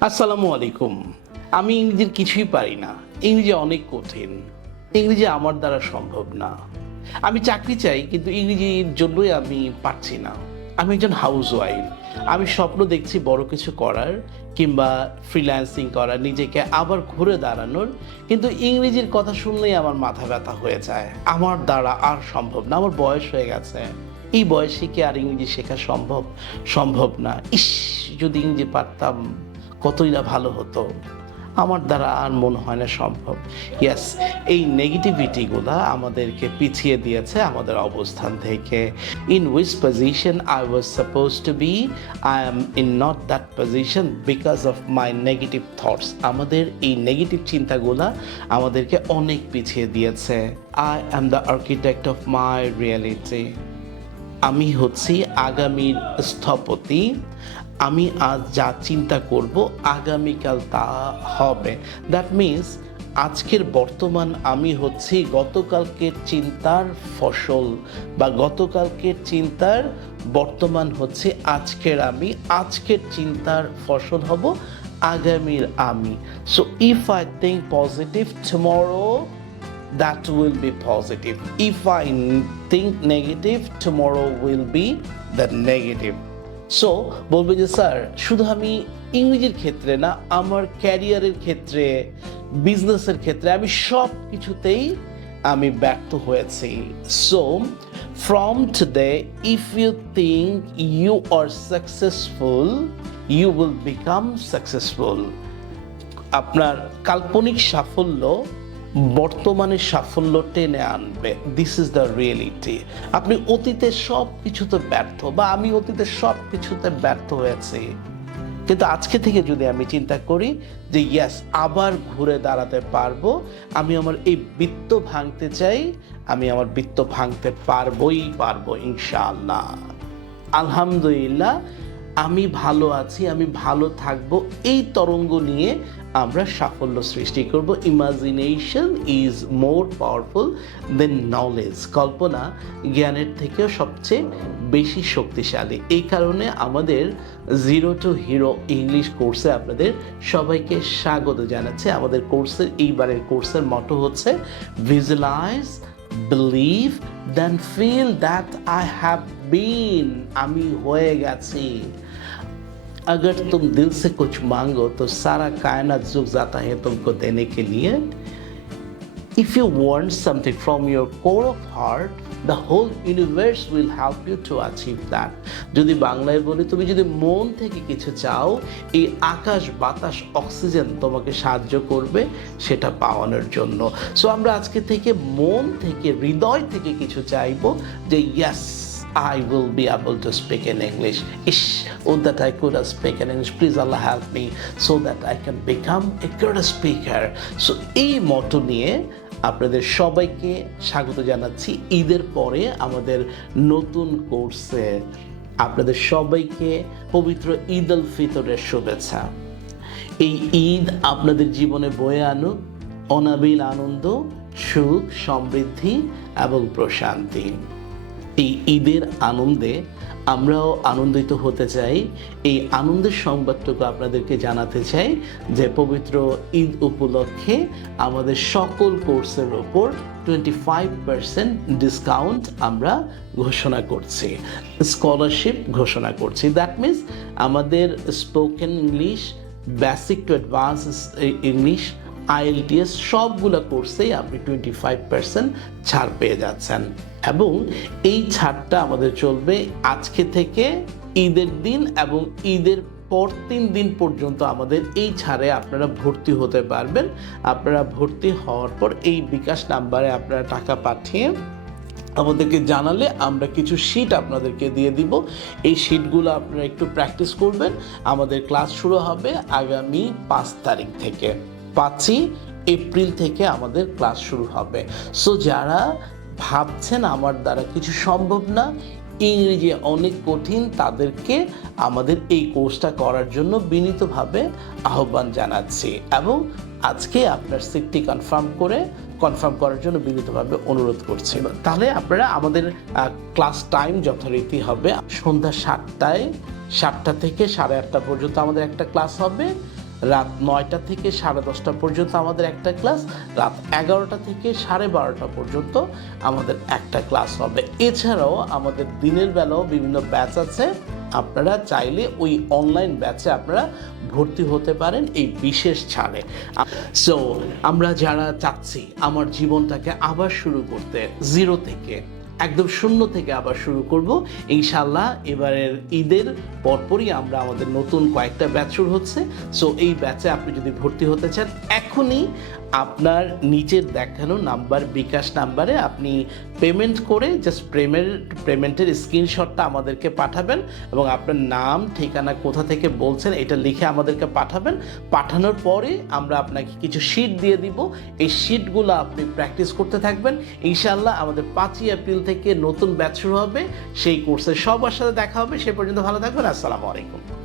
আসসালামু আলাইকুম। আমি ইংরেজির কিছুই পারি না। ইংরেজি অনেক কঠিন। ইংরেজি আমার দ্বারা সম্ভব না। আমি চাকরি চাই, কিন্তু ইংরেজির জন্যই আমি পারছি না। আমি একজন হাউস ওয়াইফ আমি স্বপ্ন দেখছি বড় কিছু করার, কিংবা ফ্রিল্যান্সিং করার, নিজেকে আবার ঘুরে দাঁড়ানোর। কিন্তু ইংরেজির কথা শুনলেই আমার মাথা ব্যথা হয়ে যায়। আমার দ্বারা আর সম্ভব না। আমার বয়স হয়ে গেছে। এই বয়সে কি আর ইংরেজি শেখা সম্ভব? সম্ভব না। ইস, যদি ইংরেজি পারতাম। কতই না ভালো হতো। আমার দ্বারা আর মনে হয় না সম্ভব। ইয়াস এই নেগেটিভিটিগুলো আমাদেরকে পিছিয়ে দিয়েছে আমাদের অবস্থান থেকে। In which position I was suppose to be I am in not that position because of my negative thoughts আমাদের এই নেগেটিভ চিন্তাগুলো আমাদেরকে অনেক পিছিয়ে দিয়েছে। I am the architect of my reality আমি হচ্ছি আগামীর স্থপতি। আমি আজ যা চিন্তা করব আগামীকাল তা হবে। দ্যাট মিন্স আজকের বর্তমান আমি হচ্ছি গতকালকের চিন্তার ফসল বা গতকালকের চিন্তার বর্তমান হচ্ছে আজকের আমি। আজকের চিন্তার ফসল হব আগামীর আমি। So if I think positive tomorrow that will be positive. If I think negative, tomorrow will be the negative. So বলবে যে স্যার শুধু আমি ইংরেজির ক্ষেত্রে না আমার ক্যারিয়ারের ক্ষেত্রে বিজনেসের ক্ষেত্রে আমি সব কিছুতেই আমি ব্যর্থ হয়েছি so from today if you think you are successful you will become successful আপনার কাল্পনিক সাফল্য বর্তমানের সাফল্য টেনে আনবে। দিস ইজ দ্য রিয়েলিটি আপনি অতীতে সব কিছুতে ব্যর্থ বা আমি অতীতে সব কিছুতে ব্যর্থ হয়েছি। কিন্তু আজকে থেকে যদি আমি চিন্তা করি যে ইয়াস আবার ঘুরে দাঁড়াতে পারব, আমি আমার এই বৃত্ত ভাঙতে চাই, আমি আমার বৃত্ত ভাঙতে পারবোই পারব ইনশাআল্লাহ। আলহামদুলিল্লাহ, আমি ভালো আছি, আমি ভালো থাকব। এই তরঙ্গ নিয়ে আমরা সাফল্য সৃষ্টি করব। Imagination is more powerful than knowledge কল্পনা জ্ঞানের থেকেও সবচেয়ে বেশি শক্তিশালী। এই কারণে আমাদের জিরো টু হিরো ইংলিশ কোর্সে আপনাদের সবাইকে স্বাগত জানাচ্ছে। আমাদের কোর্সের এইবারের কোর্সের মটো হচ্ছে visualise believe then feel that I have been আমি হয়ে গেছি। अगर तुम दिल से कुछ मांगो तो सारा कायनात झुक जाता है तुमको देने के लिए if you want something from your core of heart the whole universe will help you to achieve that যদি বাংলায় বলি তুমি যদি মন থেকে কিছু চাও এই আকাশ বাতাস অক্সিজেন তোমাকে সাহায্য করবে সেটা পাওয়ানোর জন্য সো আমরা আজকে থেকে মন থেকে হৃদয় থেকে কিছু চাইবো যে ইয়াস I will be able to speak in English. Ish, oh, that I could have spoken English. Please, Allah help me so that I can become a good speaker. So, এই মতো নিয়ে আপনাদের সবাইকে স্বাগত জানাচ্ছি ঈদের পরে আমাদের নতুন কোর্সে আপনাদের সবাইকে পবিত্র ঈদ উল ফিতরের শুভেচ্ছা এই ঈদ আপনাদের জীবনে বয়ে আনুক অনাবিল আনন্দ সুখ সমৃদ্ধি এবং প্রশান্তি এই ঈদের আনন্দে আমরাও আনন্দিত হতে চাই। এই আনন্দের সংবাদটুকু আপনাদেরকে জানাতে চাই যে পবিত্র ঈদ উপলক্ষে আমাদের সকল কোর্সের ওপর টোয়েন্টি ফাইভ পার্সেন্ট ডিসকাউন্ট আমরা ঘোষণা করছি স্কলারশিপ ঘোষণা করছি। দ্যাট মিনস আমাদের spoken English basic to advance English IELTS সবগুলো কোর্সেই আপনি টোয়েন্টি ফাইভ পার্সেন্ট ছাড় পেয়ে যাচ্ছেন। এবং এই ছাড়টা আমাদের চলবে আজকে থেকে ঈদের দিন এবং ঈদের পর তিন দিন পর্যন্ত আমাদের এই ছাড়ে আপনারা ভর্তি হতে পারবেন। আপনারা ভর্তি হওয়ার পর এই বিকাশ নাম্বারে আপনারা টাকা পাঠিয়ে আমাদেরকে জানালে আমরা কিছু শিট আপনাদেরকে দিয়ে দিব। এই শিটগুলো আপনারা একটু প্র্যাকটিস করবেন। আমাদের ক্লাস শুরু হবে আগামী পাঁচ তারিখ থেকে। পাঁচই এপ্রিল থেকে আমাদের ক্লাস শুরু হবে। সো যারা ভাবছেন আমার দ্বারা কিছু সম্ভব না, ইংরেজি অনেক কঠিন, তাদেরকে আমাদের এই কোর্সটা করার জন্য বিনীতভাবে আহ্বান জানাচ্ছি। এবং আজকে আপনার সিটটি কনফার্ম করে কনফার্ম করার জন্য বিনীতভাবে অনুরোধ করছি। তাহলে আপনারা আমাদের ক্লাস টাইম যথারীতি হবে সন্ধ্যা সাতটায়। সাতটা থেকে সাড়ে আটটা পর্যন্ত আমাদের একটা ক্লাস হবে। রাত নয়টা থেকে সাড়ে দশটা পর্যন্ত আমাদের একটা ক্লাস, রাত এগারোটা থেকে সাড়ে বারোটা পর্যন্ত আমাদের একটা ক্লাস হবে। এছাড়াও আমাদের দিনের বেলাও বিভিন্ন ব্যাচ আছে। আপনারা চাইলে ওই অনলাইন ব্যাচে আপনারা ভর্তি হতে পারেন এই বিশেষ ছাড়ে। সো আমরা যারা চাচ্ছি আমার জীবনটাকে আবার শুরু করতে জিরো থেকে একদম শূন্য থেকে আবার শুরু করব। ইনশাল্লাহ এবারের ঈদের পরপরই আমরা আমাদের নতুন কয়েকটা ব্যাচ শুরু হচ্ছে। সো এই ব্যাচে আপনি যদি ভর্তি হতে চান, এখনই আপনার নিচের দেখানো নাম্বার, বিকাশ নাম্বারে আপনি পেমেন্ট করে জাস্ট প্রেমের পেমেন্টের স্ক্রিনশটটা আমাদেরকে পাঠাবেন এবং আপনার নাম, ঠিকানা কোথা থেকে বলছেন এটা লিখে আমাদেরকে পাঠাবেন। পাঠানোর পরে আমরা আপনাকে কিছু শিট দিয়ে দিব। এই শিটগুলো আপনি প্র্যাকটিস করতে থাকবেন। ইনশাল্লাহ আমাদের পাঁচই এপ্রিল থেকে নতুন ব্যাচ শুরু হবে, সেই কোর্সে সবার সাথে দেখা হবে, সে পর্যন্ত ভালো থাকবেন, আসসালামু আলাইকুম।